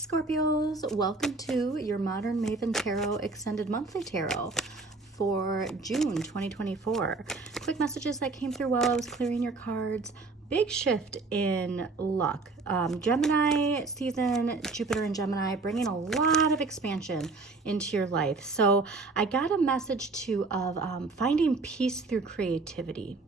Scorpios, welcome to your Modern Maven Tarot Extended Monthly Tarot for June 2024. Quick messages that came through while I was clearing your cards. Big shift in luck. Gemini season, Jupiter and Gemini, bringing a lot of expansion into your life. So I got a message too of finding peace through creativity.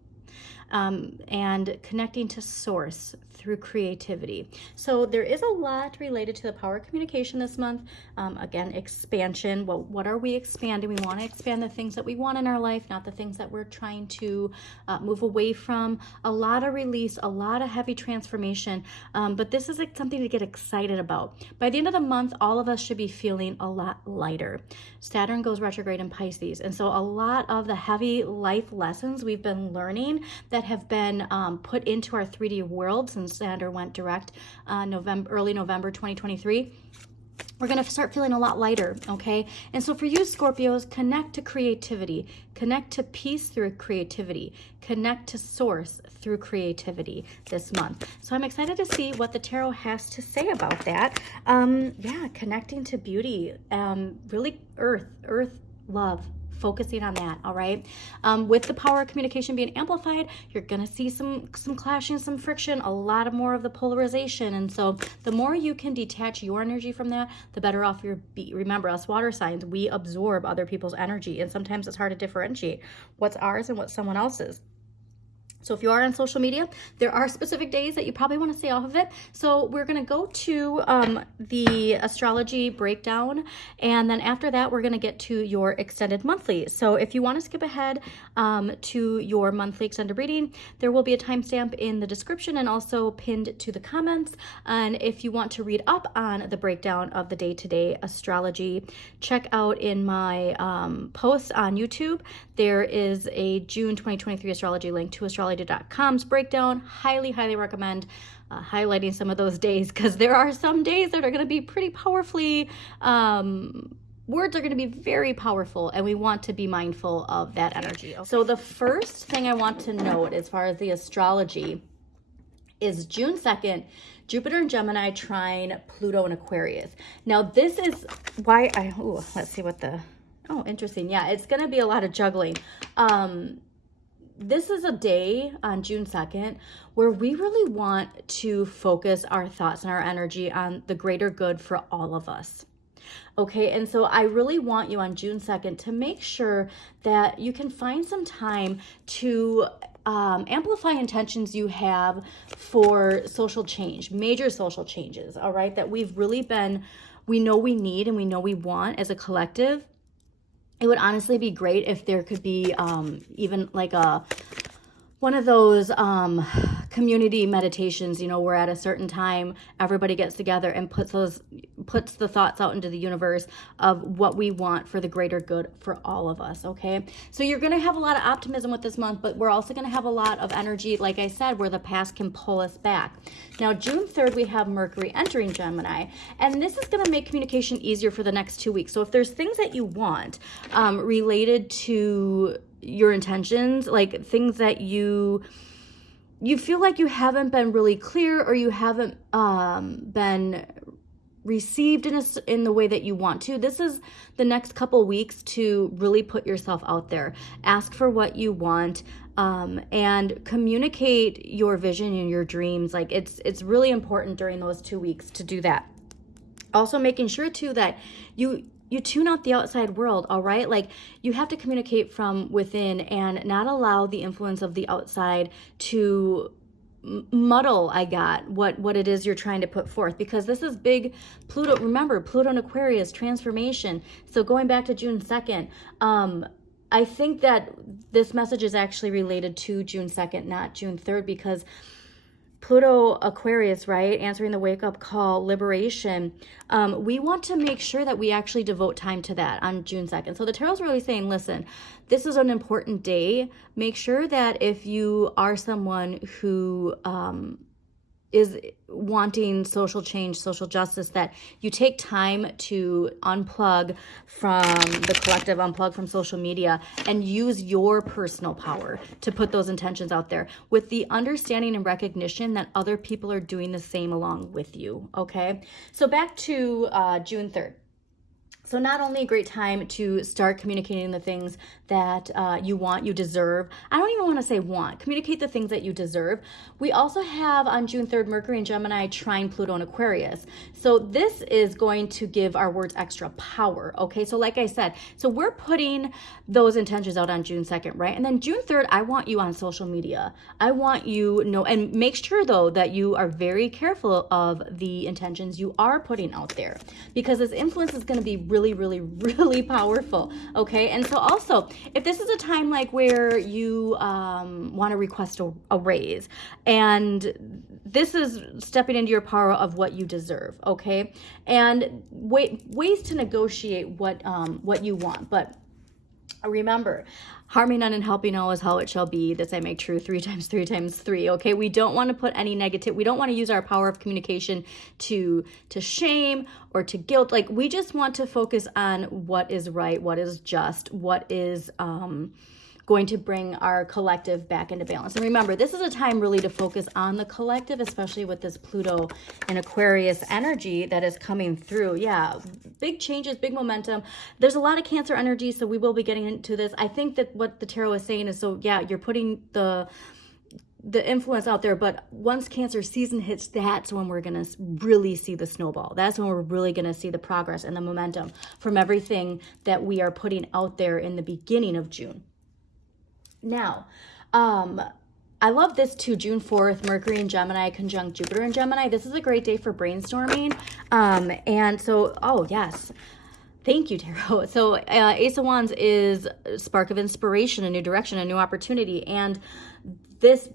And connecting to source through creativity. So there is a lot related to the power of communication this month. Again, expansion. Well, what are we expanding? We want to expand the things that we want in our life, not the things that we're trying to move away from. A lot of release, a lot of heavy transformation. But this is like something to get excited about. By the end of the month, all of us should be feeling a lot lighter. Saturn goes retrograde in Pisces. And so a lot of the heavy life lessons we've been learning that have been put into our 3D world since Saturn went direct early November 2023. We're going to start feeling a lot lighter, okay? And so for you, Scorpios, connect to creativity, connect to peace through creativity, connect to source through creativity this month. So I'm excited to see what the tarot has to say about that. Yeah, connecting to beauty, really earth, love. Focusing on that, all right? With the power of communication being amplified, you're gonna see some clashing, some friction, a lot of more of the polarization. And so the more you can detach your energy from that, the better off you'll be. Remember, us water signs, we absorb other people's energy, and sometimes it's hard to differentiate what's ours and what's someone else's. So if you are on social media, there are specific days that you probably want to stay off of it. So we're going to go to the astrology breakdown. And then after that, we're going to get to your extended monthly. So if you want to skip ahead to your monthly extended reading, there will be a timestamp in the description and also pinned to the comments. And if you want to read up on the breakdown of the day-to-day astrology, check out in my posts on YouTube. There is a June 2023 astrology link to astrology.com's breakdown. Highly recommend highlighting some of those days, because there are some days that are going to be pretty powerfully, words are going to be very powerful, and we want to be mindful of that energy. Okay. So the first thing I want to note as far as the astrology is June 2nd, Jupiter and Gemini trine Pluto and Aquarius. Now this is why let's see what the... Oh, interesting. Yeah, it's going to be a lot of juggling. This is a day on June 2nd where we really want to focus our thoughts and our energy on the greater good for all of us. Okay, and so I really want you on June 2nd to make sure that you can find some time to amplify intentions you have for social change, major social changes, all right, that we know we need and we know we want as a collective. It would honestly be great if there could be even like one of those community meditations, you know, where at a certain time everybody gets together and puts the thoughts out into the universe of what we want for the greater good for all of us, okay? So you're going to have a lot of optimism with this month, but we're also going to have a lot of energy, like I said, where the past can pull us back. Now, June 3rd, we have Mercury entering Gemini, and this is going to make communication easier for the next 2 weeks. So if there's things that you want related to your intentions, like things that you feel like you haven't been really clear, or you haven't been received in the way that you want to, this is the next couple weeks to really put yourself out there. Ask for what you want, and communicate your vision and your dreams. Like it's really important during those 2 weeks to do that. Also making sure too that you tune out the outside world, all right? Like you have to communicate from within and not allow the influence of the outside to muddle, what it is you're trying to put forth, because this is big. Pluto, remember, Pluto and Aquarius, transformation. So going back to June 2nd, I think that this message is actually related to June 2nd, not June 3rd, because Pluto Aquarius, right? Answering the wake-up call, liberation. We want to make sure that we actually devote time to that on June 2nd. So the tarot's really saying, listen, this is an important day. Make sure that if you are someone who is wanting social change, social justice, that you take time to unplug from the collective, unplug from social media, and use your personal power to put those intentions out there with the understanding and recognition that other people are doing the same along with you, okay? So back to June 3rd. So not only a great time to start communicating the things that you want, you deserve. I don't even want to say want. Communicate the things that you deserve. We also have on June 3rd, Mercury and Gemini trine Pluto and Aquarius. So this is going to give our words extra power, okay? So like I said, so we're putting those intentions out on June 2nd, right? And then June 3rd, I want you on social media. I want you know, and make sure though that you are very careful of the intentions you are putting out there, because this influence is going to be really, really, really powerful, okay? And so also, if this is a time like where you want to request a raise, and this is stepping into your power of what you deserve, okay? And ways to negotiate what you want, but remember, harming none and helping all is how it shall be. This I make true 3 times 3 times 3. Okay, we don't want to put any negative. We don't want to use our power of communication to shame or to guilt. Like, we just want to focus on what is right, what is just, what is going to bring our collective back into balance. And remember, this is a time really to focus on the collective, especially with this Pluto and Aquarius energy that is coming through. Yeah, big changes, big momentum. There's a lot of Cancer energy, so we will be getting into this. I think that what the tarot is saying is, so yeah, you're putting the influence out there, but once Cancer season hits, that's when we're going to really see the snowball. That's when we're really going to see the progress and the momentum from everything that we are putting out there in the beginning of June. Now, I love this too, June 4th, Mercury in Gemini conjunct Jupiter in Gemini. This is a great day for brainstorming. And so, oh yes, thank you, Tarot. So Ace of Wands is a spark of inspiration, a new direction, a new opportunity. And this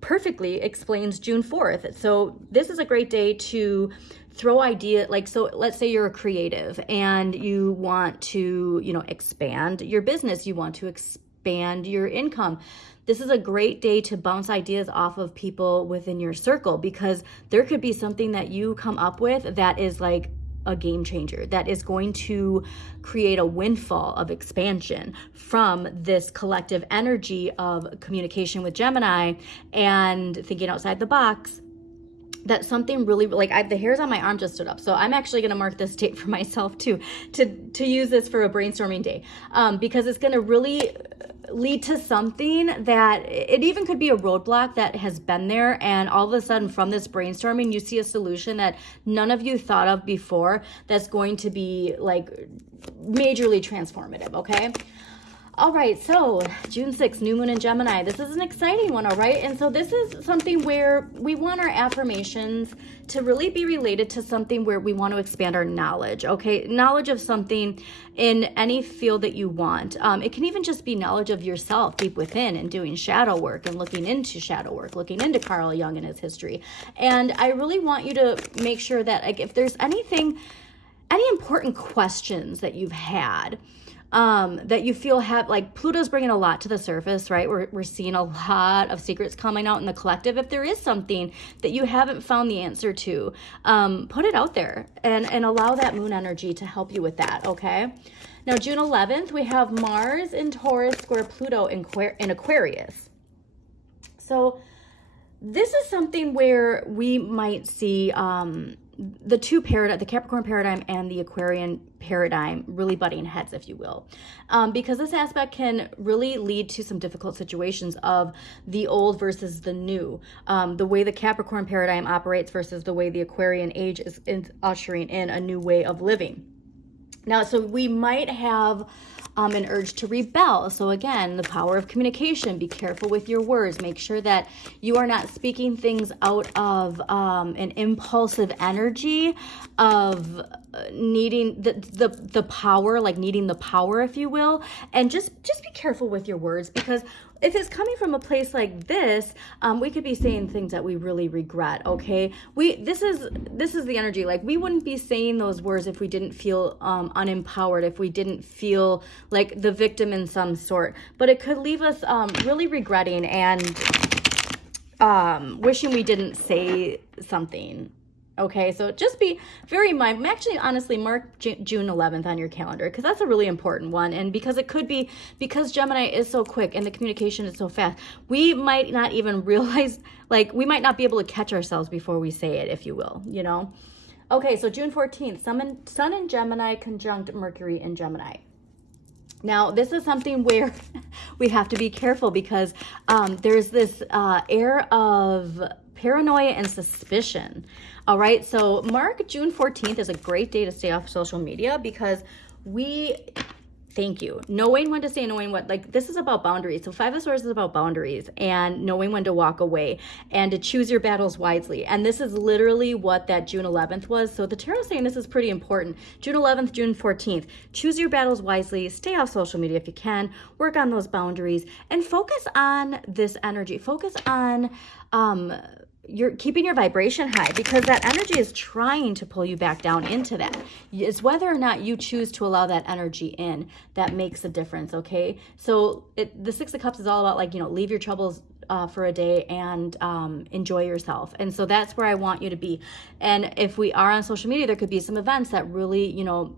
perfectly explains June 4th. So this is a great day to throw idea, like, so let's say you're a creative and you want to, expand your business. You want to expand your income. This is a great day to bounce ideas off of people within your circle, because there could be something that you come up with that is like a game changer, that is going to create a windfall of expansion from this collective energy of communication with Gemini and thinking outside the box. That something really, like, the hairs on my arm just stood up. So I'm actually going to mark this date for myself too, to use this for a brainstorming day, because it's going to really lead to something that it even could be a roadblock that has been there, and all of a sudden from this brainstorming you see a solution that none of you thought of before that's going to be like majorly transformative, okay? All right, so June 6th, new moon in Gemini. This is an exciting one, all right? And so this is something where we want our affirmations to really be related to something where we want to expand our knowledge, okay? Knowledge of something in any field that you want. It can even just be knowledge of yourself deep within, and doing shadow work and looking into shadow work, looking into Carl Jung and his history. And I really want you to make sure that, like, if there's any important questions that you've had, that you feel have, like, Pluto's bringing a lot to the surface, right? We're seeing a lot of secrets coming out in the collective. If there is something that you haven't found the answer to, put it out there and allow that moon energy to help you with that, okay? Now, June 11th, we have Mars in Taurus square Pluto in Aquarius. So this is something where we might see the Capricorn paradigm and the Aquarian paradigm really butting heads, if you will, because this aspect can really lead to some difficult situations of the old versus the new, the way the Capricorn paradigm operates versus the way the Aquarian age is ushering in a new way of living. Now, so we might have an urge to rebel. So again, the power of communication. Be careful with your words. Make sure that you are not speaking things out of an impulsive energy of needing the power, like needing the power, if you will. And just be careful with your words, because if it's coming from a place like this, we could be saying things that we really regret, okay? This is the energy. Like, we wouldn't be saying those words if we didn't feel unempowered, if we didn't feel like the victim in some sort. But it could leave us really regretting and wishing we didn't say something. Okay, so just be very mindful. Actually, honestly, mark June 11th on your calendar, because that's a really important one. And because it could be, because Gemini is so quick and the communication is so fast, we might not even realize, like, we might not be able to catch ourselves before we say it, if you will, you know? Okay, so June 14th, Sun in Gemini conjunct Mercury in Gemini. Now, this is something where we have to be careful, because there's this air of paranoia and suspicion. All right, so mark June 14th is a great day to stay off social media, because thank you, knowing when to say, knowing what, like, this is about boundaries. So Five of Swords is about boundaries and knowing when to walk away and to choose your battles wisely. And this is literally what that June 11th was. So the tarot is saying this is pretty important. June 11th, June 14th, choose your battles wisely, stay off social media if you can, work on those boundaries, and focus on this energy. Focus on, you're keeping your vibration high, because that energy is trying to pull you back down into that. It's whether or not you choose to allow that energy in that makes a difference. Okay, so the Six of Cups is all about, like, you know, leave your troubles for a day and enjoy yourself. And so that's where I want you to be. And if we are on social media, there could be some events that really, you know,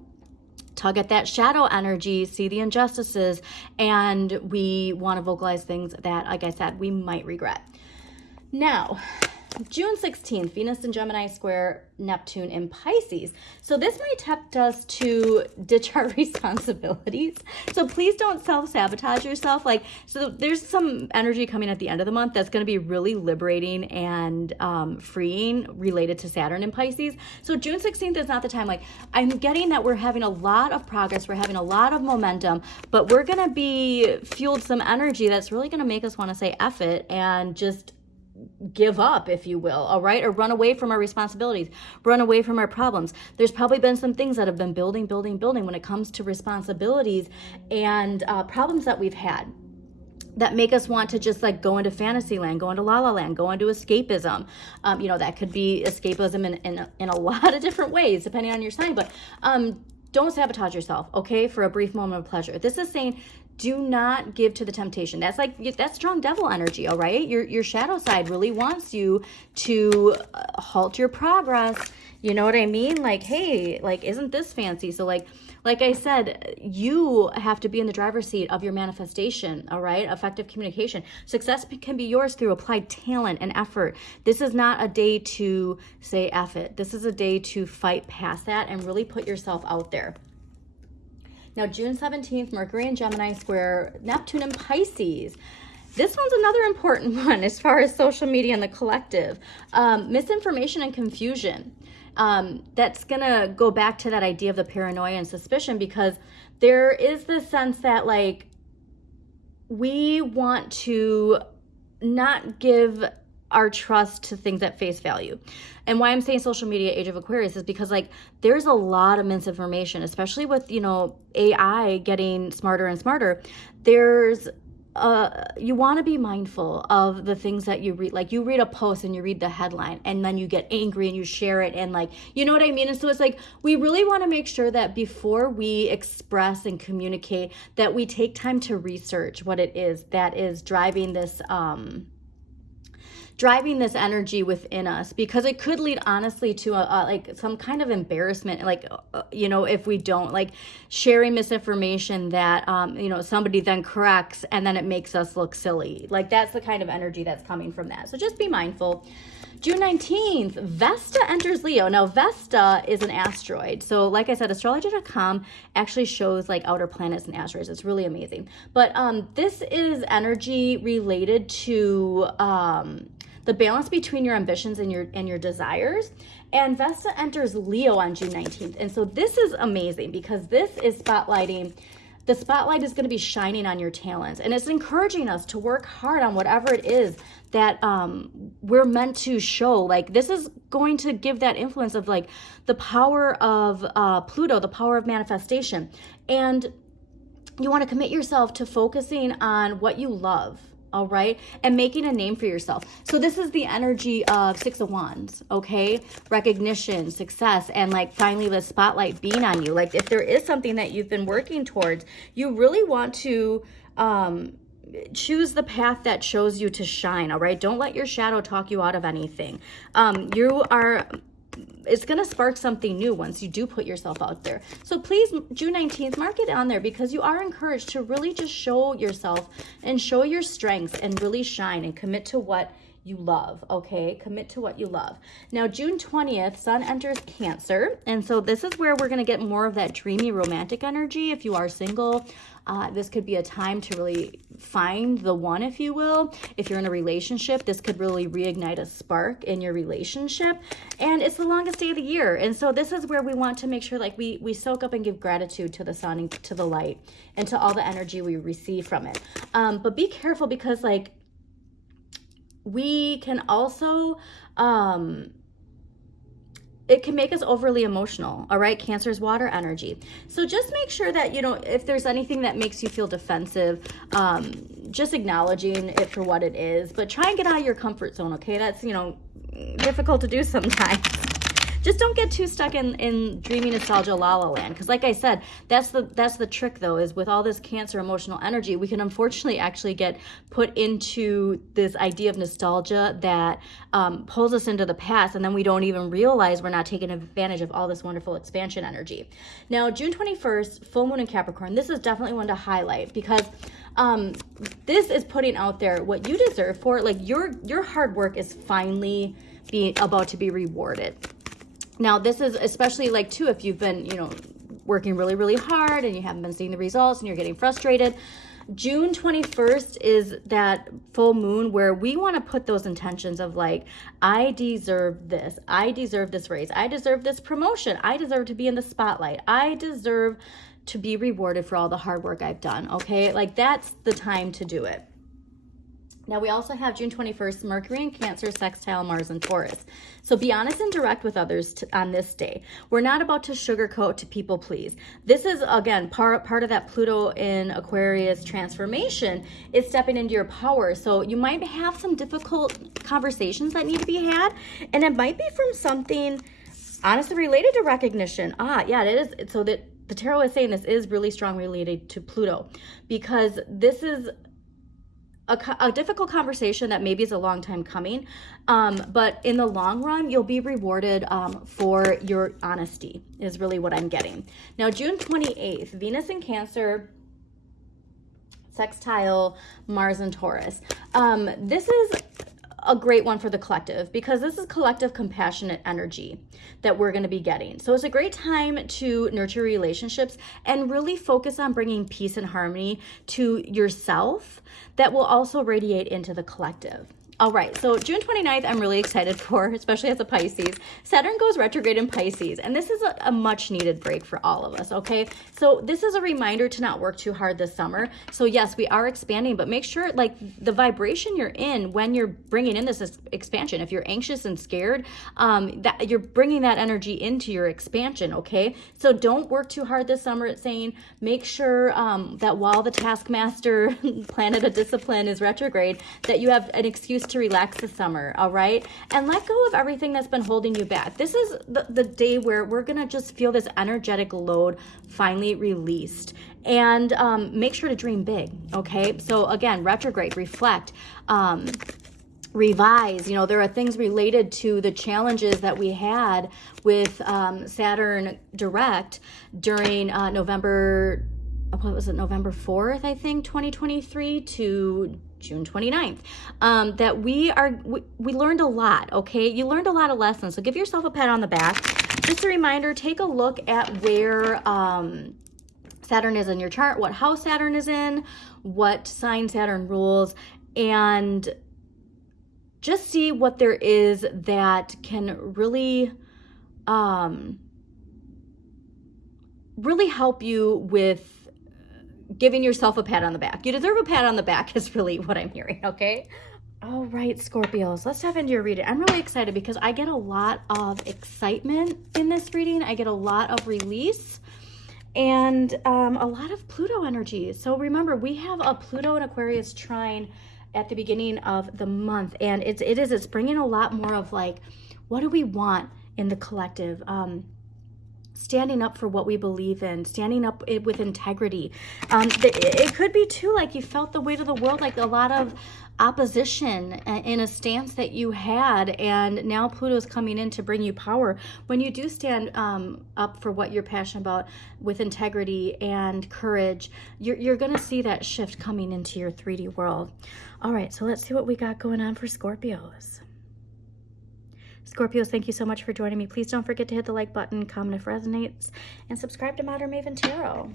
tug at that shadow energy, see the injustices, and we want to vocalize things that, like I said, we might regret. Now, June 16th, Venus in Gemini square Neptune in Pisces. So this might tempt us to ditch our responsibilities. So please don't self-sabotage yourself. Like, so there's some energy coming at the end of the month that's going to be really liberating and freeing related to Saturn in Pisces. So June 16th is not the time. Like, I'm getting that we're having a lot of progress. We're having a lot of momentum, but we're going to be fueled some energy that's really going to make us want to say F it and just give up, if you will, all right? Or run away from our responsibilities, run away from our problems. There's probably been some things that have been building when it comes to responsibilities and problems that we've had that make us want to just, like, go into fantasy land, go into la la land, go into escapism. You know, that could be escapism in a lot of different ways, depending on your sign, but don't sabotage yourself, okay, for a brief moment of pleasure. This is saying, do not give to the temptation. That's like, that's strong devil energy, all right? Your shadow side really wants you to halt your progress. You know what I mean? Like, hey, like, isn't this fancy? So like I said, you have to be in the driver's seat of your manifestation, all right? Effective communication. Success can be yours through applied talent and effort. This is not a day to say F it. This is a day to fight past that and really put yourself out there. Now, June 17th, Mercury in Gemini square Neptune in Pisces. This one's another important one as far as social media and the collective. Misinformation and confusion. That's going to go back to that idea of the paranoia and suspicion, because there is this sense that, like, we want to not give our trust to things at face value. And why I'm saying social media, age of Aquarius, is because, like, there's a lot of misinformation, especially with, you know, AI getting smarter and smarter. There's you want to be mindful of the things that you read. Like, you read a post and you read the headline and then you get angry and you share it, and, like, you know what I mean? And so it's like, we really want to make sure that before we express and communicate, that we take time to research what it is that is driving this energy within us, because it could lead, honestly, to like some kind of embarrassment, like, you know, if we don't, like, sharing misinformation that, you know, somebody then corrects and then it makes us look silly. Like, that's the kind of energy that's coming from that. So just be mindful. June 19th, Vesta enters Leo. Now, Vesta is an asteroid. So like I said, astrology.com actually shows, like, outer planets and asteroids. It's really amazing. But this is energy related to the balance between your ambitions and your desires. And Vesta enters Leo on June 19th. And so this is amazing, because this is spotlighting. The spotlight is going to be shining on your talents, and it's encouraging us to work hard on whatever it is that we're meant to show. Like, this is going to give that influence of, like, the power of Pluto, the power of manifestation. And you want to commit yourself to focusing on what you love, all right, and making a name for yourself. So this is the energy of Six of Wands, okay? Recognition, success, and, like, finally the spotlight being on you. Like, if there is something that you've been working towards, you really want to choose the path that shows you to shine, all right? Don't let your shadow talk you out of anything. It's going to spark something new once you do put yourself out there. So please, June 19th, mark it on there, because you are encouraged to really just show yourself and show your strengths and really shine and commit to what you love, okay? Commit to what you love. Now, June 20th, Sun enters Cancer. And so this is where we're going to get more of that dreamy romantic energy. If you are single, this could be a time to really find the one, if you will. If you're in a relationship, this could really reignite a spark in your relationship. And it's the longest day of the year. And so this is where we want to make sure like we soak up and give gratitude to the sun and to the light and to all the energy we receive from it. But be careful, because like we can also, it can make us overly emotional, all right? Cancer's water energy. So just make sure that, you know, if there's anything that makes you feel defensive, just acknowledging it for what it is, but try and get out of your comfort zone, okay? That's, you know, difficult to do sometimes. Just don't get too stuck in dreamy nostalgia la la land, because like I said, that's the trick though, is with all this Cancer emotional energy, we can unfortunately actually get put into this idea of nostalgia that pulls us into the past, and then we don't even realize we're not taking advantage of all this wonderful expansion energy. Now, June 21st, full moon in Capricorn. This is definitely one to highlight, because this is putting out there what you deserve for, like your hard work is finally about to be rewarded. Now, this is especially like too, if you've been, you know, working really, really hard and you haven't been seeing the results and you're getting frustrated. June 21st is that full moon where we want to put those intentions of like, I deserve this. I deserve this raise. I deserve this promotion. I deserve to be in the spotlight. I deserve to be rewarded for all the hard work I've done. Okay. Like that's the time to do it. Now, we also have June 21st, Mercury in Cancer, sextile Mars and Taurus. So be honest and direct with others on this day. We're not about to sugarcoat to people please. This is, again, part of that Pluto in Aquarius transformation is stepping into your power. So you might have some difficult conversations that need to be had, and it might be from something honestly related to recognition. Yeah, it is. So that the tarot is saying this is really strong related to Pluto, because this is a difficult conversation that maybe is a long time coming, but in the long run, you'll be rewarded for your honesty is really what I'm getting. Now, June 28th, Venus in Cancer, sextile Mars and Taurus. This is a great one for the collective, because this is collective compassionate energy that we're going to be getting. So it's a great time to nurture relationships and really focus on bringing peace and harmony to yourself that will also radiate into the collective. All right, so June 29th, I'm really excited for, especially as a Pisces. Saturn goes retrograde in Pisces, and this is a much needed break for all of us, okay? So this is a reminder to not work too hard this summer. So yes, we are expanding, but make sure like the vibration you're in when you're bringing in this expansion, if you're anxious and scared, that you're bringing that energy into your expansion, okay? So don't work too hard this summer, it's saying. Make sure that while the taskmaster planet of discipline is retrograde, that you have an excuse to relax this summer, all right? And let go of everything that's been holding you back. This is the day where we're gonna just feel this energetic load finally released. And make sure to dream big, okay? So again, retrograde, reflect, revise. You know, there are things related to the challenges that we had with Saturn direct during November 4th, I think, 2023 to June 29th, that we learned a lot, okay? You learned a lot of lessons, so give yourself a pat on the back. Just a reminder, take a look at where Saturn is in your chart, what house Saturn is in, what sign Saturn rules, and just see what there is that can really help you with giving yourself a pat on the back. You deserve a pat on the back is really what I'm hearing, okay? All right, Scorpios, let's dive into your reading. I'm really excited because I get a lot of excitement in this reading. I get a lot of release and a lot of Pluto energy. So remember, we have a Pluto and Aquarius trine at the beginning of the month, and it's bringing a lot more of like, what do we want in the collective? standing up for what we believe in, standing up with integrity. It could be too like you felt the weight of the world, like a lot of opposition in a stance that you had, and now Pluto's coming in to bring you power. When you do stand up for what you're passionate about with integrity and courage, you're going to see that shift coming into your 3D world. All right, so let's see what we got going on for Scorpios. Scorpios, thank you so much for joining me. Please don't forget to hit the like button, comment if resonates, and subscribe to Modern Maven Tarot.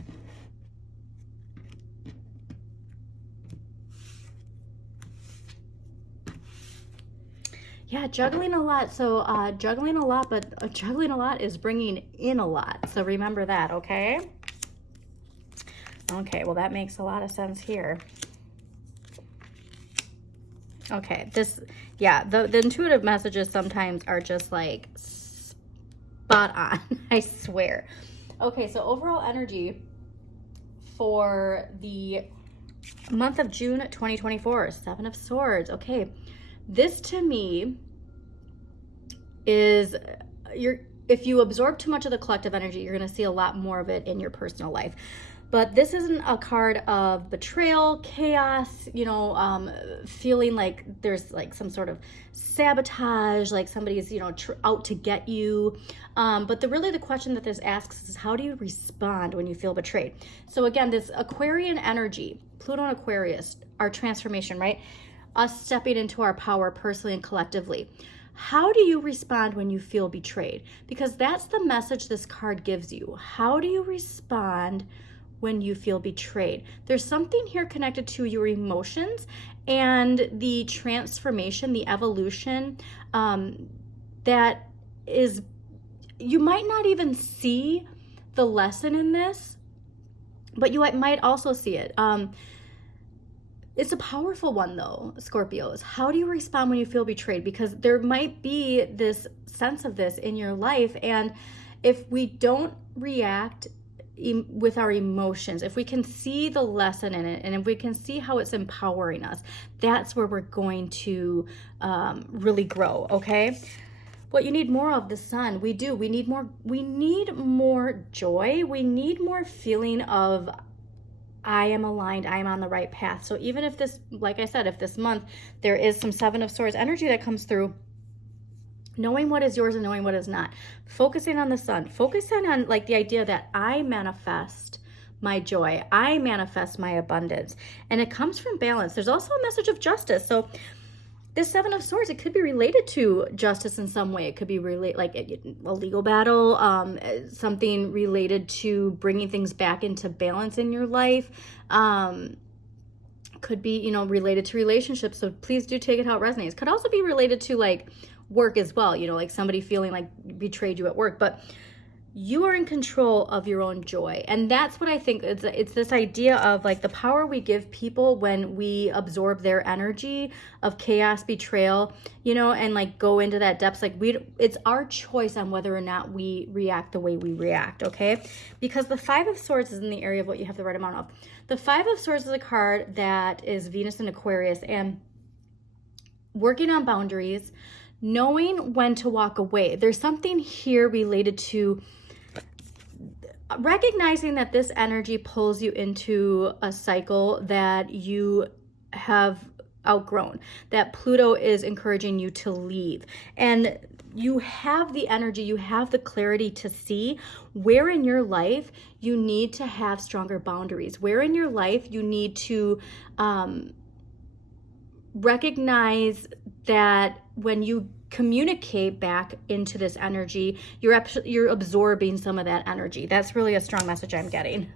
Yeah, juggling a lot. So juggling a lot, but juggling a lot is bringing in a lot. So remember that, okay? Okay, well, that makes a lot of sense here. Okay, yeah, the intuitive messages sometimes are just like spot on, I swear. Okay, so overall energy for the month of June 2024, 7 of Swords. Okay, this to me is, if you absorb too much of the collective energy, you're going to see a lot more of it in your personal life. But this isn't a card of betrayal, chaos, you know, feeling like there's like some sort of sabotage, like somebody's, you know, out to get you. But really the question that this asks is, how do you respond when you feel betrayed? So again, this Aquarian energy, Pluto and Aquarius, our transformation, right? Us stepping into our power personally and collectively. How do you respond when you feel betrayed? Because that's the message this card gives you. How do you respond when you feel betrayed? There's something here connected to your emotions and the transformation, the evolution, that is, you might not even see the lesson in this, but you might also see it. It's a powerful one though, Scorpios. How do you respond when you feel betrayed? Because there might be this sense of this in your life, and if we don't react with our emotions, if we can see the lesson in it, and if we can see how it's empowering us, that's where we're going to really grow, okay? What you need more of, the Sun. We do. We need more joy. We need more feeling of, I am aligned, I am on the right path. So even if this, like I said, if this month there is some 7 of Swords energy that comes through, knowing what is yours and knowing what is not, focusing on the Sun, focusing on like the idea that I manifest my joy, I manifest my abundance, and it comes from balance. There's also a message of justice. So this 7 of Swords, it could be related to justice in some way. It could be like a legal battle, something related to bringing things back into balance in your life. Could be, you know, related to relationships. So please do take it how it resonates. Could also be related to like work as well, you know, like somebody feeling like betrayed you at work. But you are in control of your own joy. And that's what I think. It's this idea of like the power we give people when we absorb their energy of chaos, betrayal, you know, and like go into that depths. Like it's our choice on whether or not we react the way we react, okay? Because the 5 of Swords is in the area of what you have the right amount of. The 5 of Swords is a card that is Venus and Aquarius, and working on boundaries, knowing when to walk away. There's something here related to recognizing that this energy pulls you into a cycle that you have outgrown, that Pluto is encouraging you to leave. And you have the energy, you have the clarity to see where in your life you need to have stronger boundaries, where in your life you need to recognize that when you communicate back into this energy, you're absorbing some of that energy. That's really a strong message I'm getting.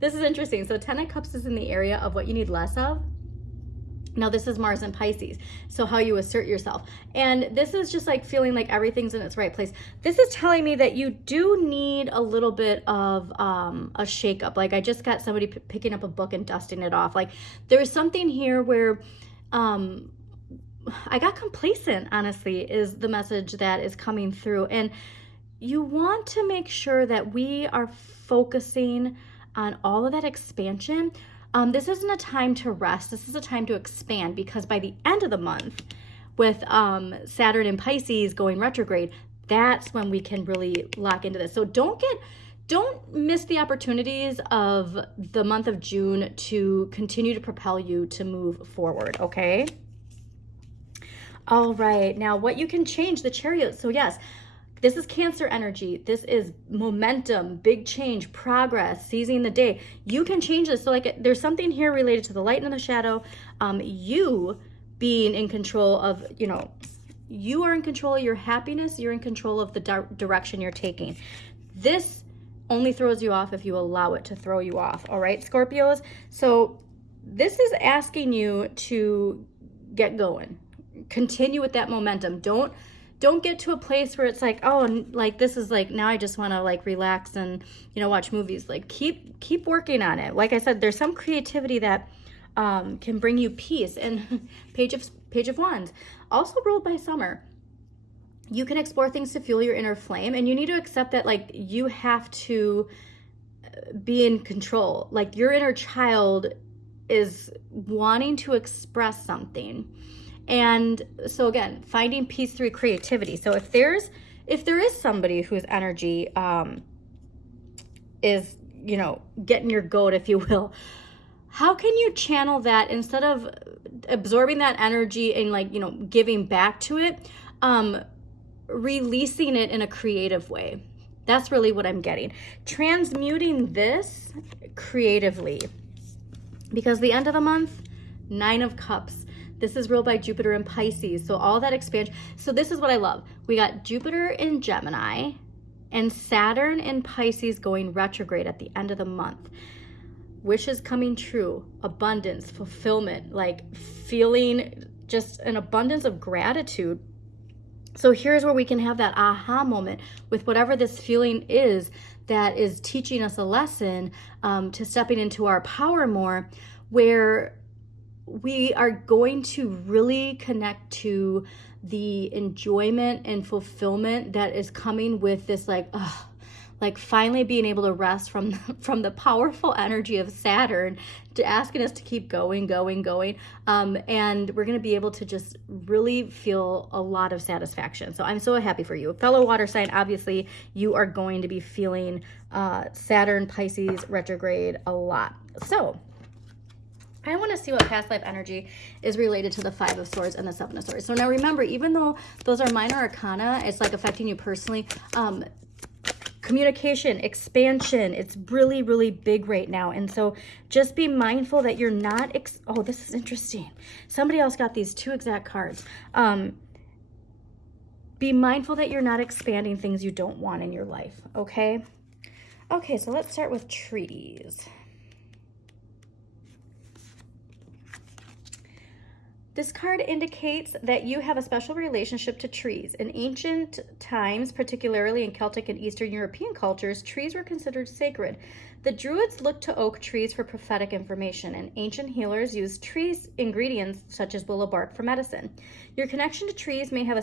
This is interesting. So 10 of Cups is in the area of what you need less of. Now this is Mars and Pisces, so how you assert yourself. And this is just like feeling like everything's in its right place. This is telling me that you do need a little bit of a shakeup. Like I just got somebody picking up a book and dusting it off. Like there's something here where I got complacent, honestly, is the message that is coming through. And you want to make sure that we are focusing on all of that expansion. This isn't a time to rest. This is a time to expand, because by the end of the month, with Saturn and Pisces going retrograde, that's when we can really lock into this. So don't miss the opportunities of the month of June to continue to propel you to move forward, okay? All right, now what you can change, the Chariot. So yes, this is Cancer energy. This is momentum, big change, progress, seizing the day. You can change this. So like there's something here related to the light and the shadow. You being in control of, you are in control of your happiness. You're in control of the direction you're taking. This only throws you off if you allow it to throw you off. All right, Scorpios. So this is asking you to get going. Continue with that momentum. Don't get to a place where it's like, oh, like this is like, now I just want to like relax and, watch movies. Like keep working on it. Like I said, there's some creativity that can bring you peace. And Page of Wands, also ruled by Summer. You can explore things to fuel your inner flame, and you need to accept that like you have to be in control. Like your inner child is wanting to express something. And so again, finding peace through creativity. So if there is somebody whose energy is, getting your goat, if you will, how can you channel that instead of absorbing that energy and like, giving back to it, releasing it in a creative way? That's really what I'm getting. Transmuting this creatively, because the end of the month, 9 of Cups. This is ruled by Jupiter in Pisces. So all that expansion. So this is what I love. We got Jupiter in Gemini and Saturn in Pisces going retrograde at the end of the month. Wishes coming true, abundance, fulfillment, like feeling just an abundance of gratitude. So here's where we can have that aha moment with whatever this feeling is that is teaching us a lesson, to stepping into our power more, where we are going to really connect to the enjoyment and fulfillment that is coming with this like finally being able to rest from the powerful energy of Saturn, to asking us to keep going. And we're going to be able to just really feel a lot of satisfaction. So I'm so happy for you. Fellow water sign, obviously, you are going to be feeling Saturn, Pisces, retrograde a lot. So I want to see what past life energy is related to the 5 of Swords and the 7 of Swords. So now remember, even though those are minor arcana, it's like affecting you personally. Communication, expansion, it's really, really big right now. And so just be mindful that you're not, oh, this is interesting. Somebody else got these 2 exact cards. Be mindful that you're not expanding things you don't want in your life, okay? Okay, so let's start with trees. This card indicates that you have a special relationship to trees. In ancient times, particularly in Celtic and Eastern European cultures, trees were considered sacred. The Druids looked to oak trees for prophetic information, and ancient healers used trees ingredients such as willow bark for medicine. Your connection to trees may have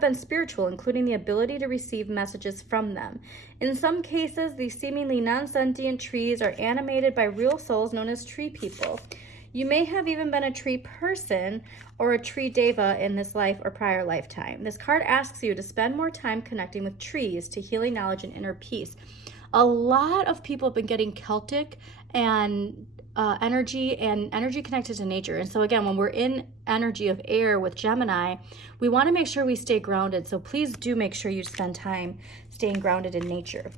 been spiritual, including the ability to receive messages from them. In some cases, these seemingly non-sentient trees are animated by real souls known as tree people. You may have even been a tree person or a tree deva in this life or prior lifetime. This card asks you to spend more time connecting with trees to healing knowledge and inner peace. A lot of people have been getting Celtic and energy connected to nature. And so again, when we're in energy of air with Gemini, we want to make sure we stay grounded. So please do make sure you spend time staying grounded in nature.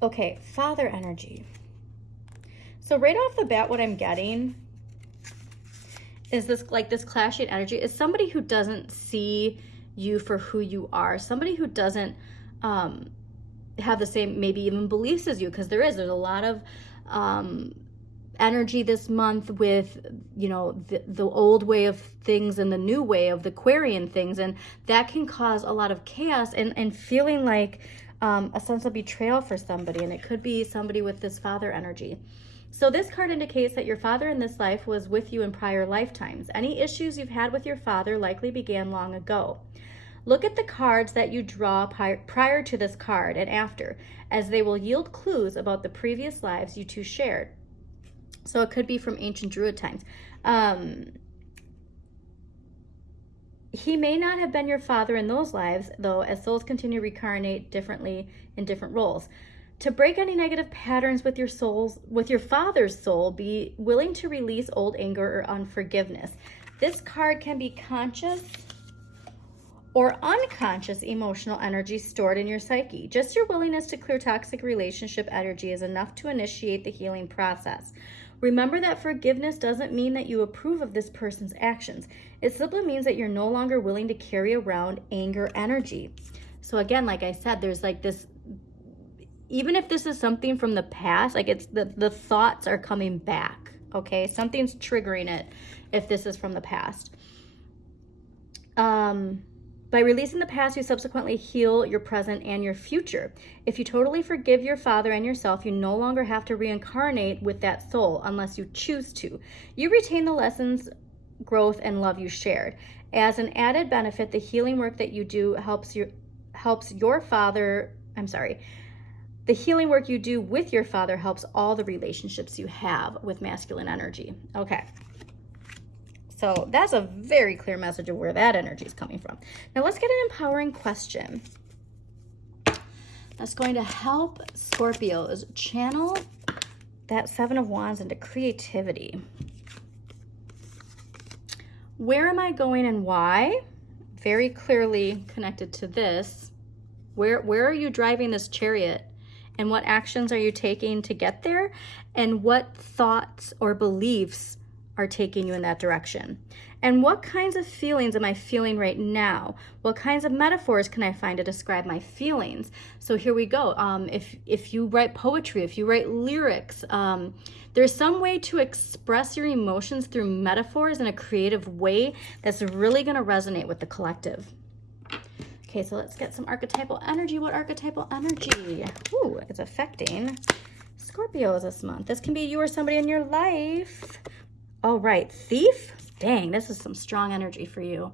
Okay, Father energy. So right off the bat, what I'm getting is this clashing energy is somebody who doesn't see you for who you are, somebody who doesn't have the same maybe even beliefs as you, because there's a lot of energy this month with the old way of things and the new way of the Aquarian things, and that can cause a lot of chaos and feeling like a sense of betrayal for somebody, and it could be somebody with this father energy. So this card indicates that your father in this life was with you in prior lifetimes. Any issues you've had with your father likely began long ago. Look at the cards that you draw prior to this card and after, as they will yield clues about the previous lives you two shared. So it could be from ancient Druid times. He may not have been your father in those lives, though, as souls continue to reincarnate differently in different roles. To break any negative patterns with your father's soul, be willing to release old anger or unforgiveness. This card can be conscious or unconscious emotional energy stored in your psyche. Just your willingness to clear toxic relationship energy is enough to initiate the healing process. Remember that forgiveness doesn't mean that you approve of this person's actions. It simply means that you're no longer willing to carry around anger energy. So again, like I said, there's like this, even if this is something from the past, like it's the thoughts are coming back, okay? Something's triggering it if this is from the past. By releasing the past, you subsequently heal your present and your future. If you totally forgive your father and yourself, you no longer have to reincarnate with that soul unless you choose to. You retain the lessons, growth, and love you shared. As an added benefit, the healing work that you do the healing work you do with your father helps all the relationships you have with masculine energy. Okay. So that's a very clear message of where that energy is coming from. Now let's get an empowering question that's going to help Scorpios channel that Seven of Wands into creativity. Where am I going and why? Very clearly connected to this. Where are you driving this chariot? And what actions are you taking to get there? And what thoughts or beliefs are taking you in that direction? And what kinds of feelings am I feeling right now? What kinds of metaphors can I find to describe my feelings? So here we go. If you write poetry, if you write lyrics, there's some way to express your emotions through metaphors in a creative way that's really going to resonate with the collective. Okay, so let's get some archetypal energy. What archetypal energy? Ooh, it's affecting Scorpios this month. This can be you or somebody in your life. All right, Thief. Dang, this is some strong energy for you.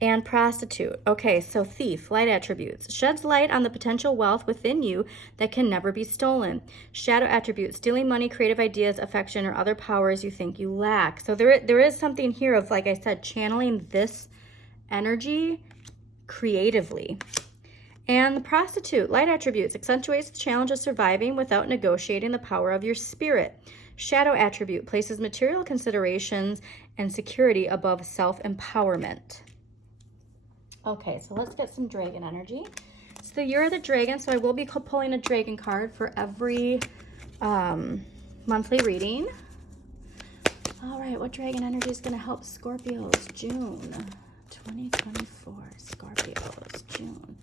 And Prostitute. Okay, so Thief, light attributes. Sheds light on the potential wealth within you that can never be stolen. Shadow attributes, stealing money, creative ideas, affection, or other powers you think you lack. So there is something here of, like I said, channeling this energy creatively. And the Prostitute, light attributes, accentuates the challenge of surviving without negotiating the power of your spirit. Shadow attribute, places material considerations and security above self-empowerment. Okay, so let's get some dragon energy. It's the year of the dragon, so I will be pulling a dragon card for every monthly reading. All right, what dragon energy is going to help Scorpios? June 2024, Scorpios, June.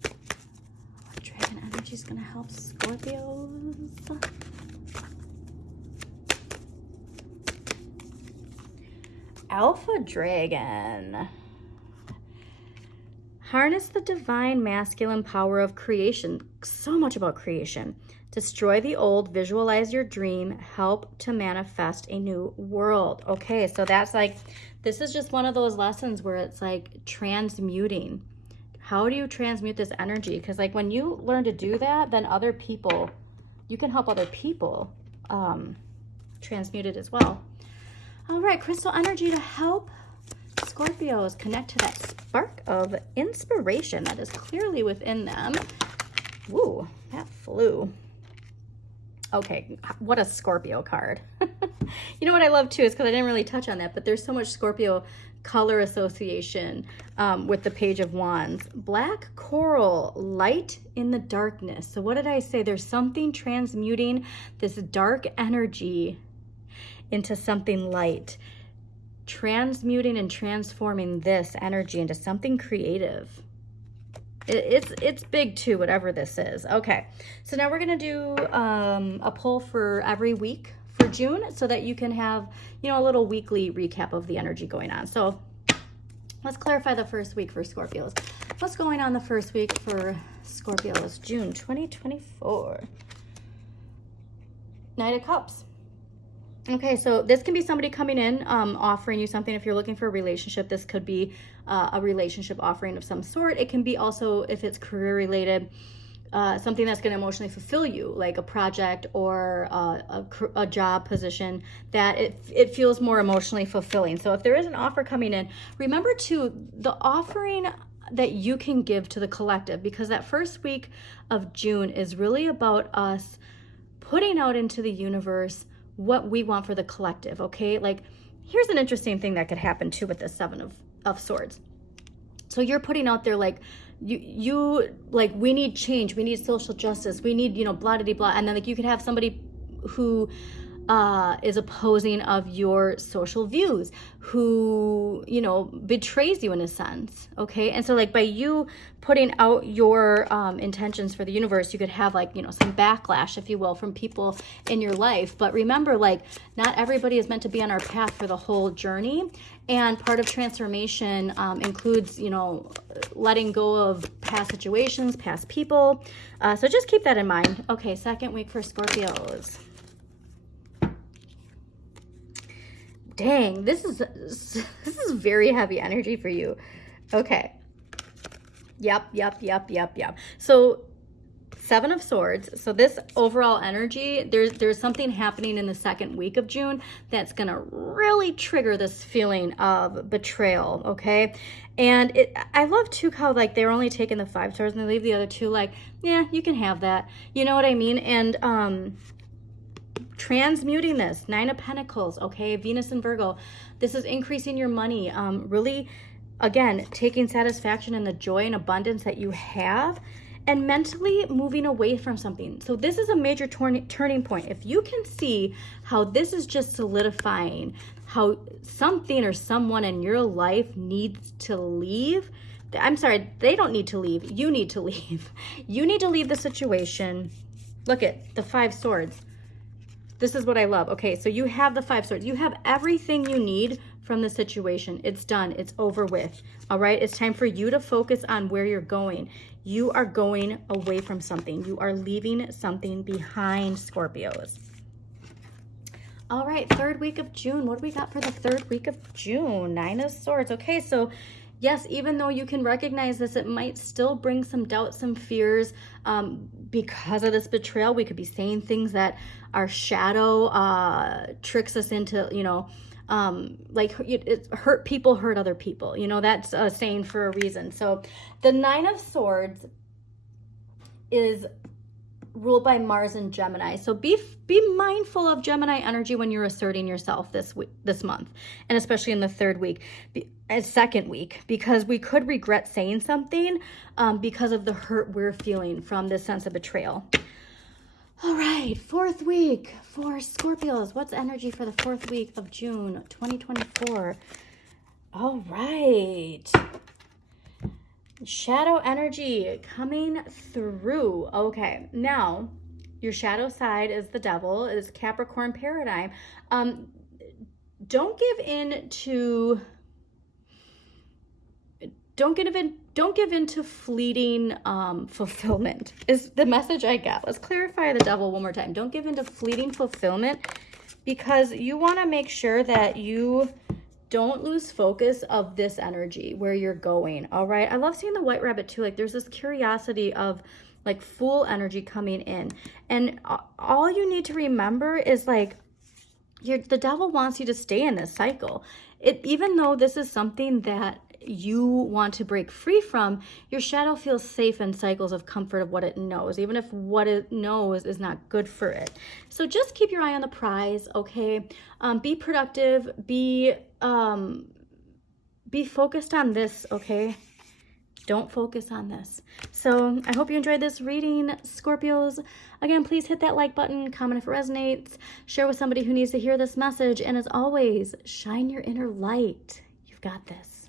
What dragon energy is going to help Scorpios? Alpha Dragon. Harness the divine masculine power of creation. So much about creation. Destroy the old, visualize your dream, help to manifest a new world. Okay, so that's like, this is just one of those lessons where it's like transmuting. How do you transmute this energy? Because like when you learn to do that, then other people, you can help other people transmute it as well. All right, crystal energy to help Scorpios connect to that spark of inspiration that is clearly within them. Woo, that flew. Okay, what a Scorpio card. You know what I love too is because I didn't really touch on that, but there's so much Scorpio color association with the Page of Wands. Black coral, light in the darkness. So what did I say? There's something transmuting this dark energy into something light, transmuting and transforming this energy into something creative. It's big too, whatever this is. Okay, so now we're gonna do a pull for every week for June so that you can have, you know, a little weekly recap of the energy going on. So let's clarify the first week for Scorpios. What's going on the first week for Scorpios, June 2024? Knight of Cups. Okay, so this can be somebody coming in, offering you something. If you're looking for a relationship, this could be a relationship offering of some sort. It can be also, if it's career related, something that's going to emotionally fulfill you, like a project or a job position, that it feels more emotionally fulfilling. So if there is an offer coming in, remember too, the offering that you can give to the collective, because that first week of June is really about us putting out into the universe what we want for the collective, okay? Like, here's an interesting thing that could happen too with the Seven of Swords. So you're putting out there, like, you like, we need change, we need social justice, we need, blah, blah, blah. And then, like, you could have somebody who is opposing of your social views, who, betrays you in a sense, okay? And so, like, by you putting out your intentions for the universe, you could have, like, some backlash, if you will, from people in your life. But remember, like, not everybody is meant to be on our path for the whole journey. And part of transformation includes, letting go of past situations, past people. So just keep that in mind. Okay, second week for Scorpios. Dang, this is very heavy energy for you. Okay. Yep. So Seven of Swords. So this overall energy, there's something happening in the second week of June that's going to really trigger this feeling of betrayal, okay? And I love too how, like, they're only taking the 5 swords and they leave the other 2, like, yeah, you can have that. You know what I mean? And transmuting this 9 of Pentacles, okay? Venus and Virgo. This is increasing your money. Really, again, taking satisfaction in the joy and abundance that you have, and mentally moving away from something. So this is a major turning point. If you can see how this is just solidifying, how something or someone in your life needs to leave. I'm sorry, they don't need to leave. You need to leave. You need to leave the situation. Look at the 5 swords. This is what I love. Okay, so you have the 5 swords. You have everything you need from the situation. It's done. It's over with. All right, it's time for you to focus on where you're going. You are going away from something. You are leaving something behind, Scorpios. All right, third week of June. What do we got for the third week of June? 9 of Swords. Okay, so yes, even though you can recognize this, it might still bring some doubt, some fears because of this betrayal. We could be saying things that our shadow tricks us into, like, it's hurt people hurt other people. That's a saying for a reason. So the 9 of Swords is ruled by Mars and Gemini. So be mindful of Gemini energy when you're asserting yourself this month, and especially in the second week, because we could regret saying something because of the hurt we're feeling from this sense of betrayal. All right, fourth week for Scorpios. What's energy for the fourth week of June 2024? All right. Shadow energy coming through. Okay, now your shadow side is the devil, is Capricorn paradigm. Don't give in to fleeting fulfillment is the message I got. Let's clarify the devil one more time. Don't give in to fleeting fulfillment, because you want to make sure that you don't lose focus of this energy, where you're going. All right. I love seeing the white rabbit too. Like, there's this curiosity of, like, full energy coming in. And all you need to remember is, like, the devil wants you to stay in this cycle. Even though this is something that you want to break free from, your shadow feels safe in cycles of comfort of what it knows, even if what it knows is not good for it. So just keep your eye on the prize, okay? Be productive, be focused on this, okay? Don't focus on this. So I hope you enjoyed this reading, Scorpios. Again, please hit that like button, comment if it resonates, share with somebody who needs to hear this message, and as always, shine your inner light. You've got this.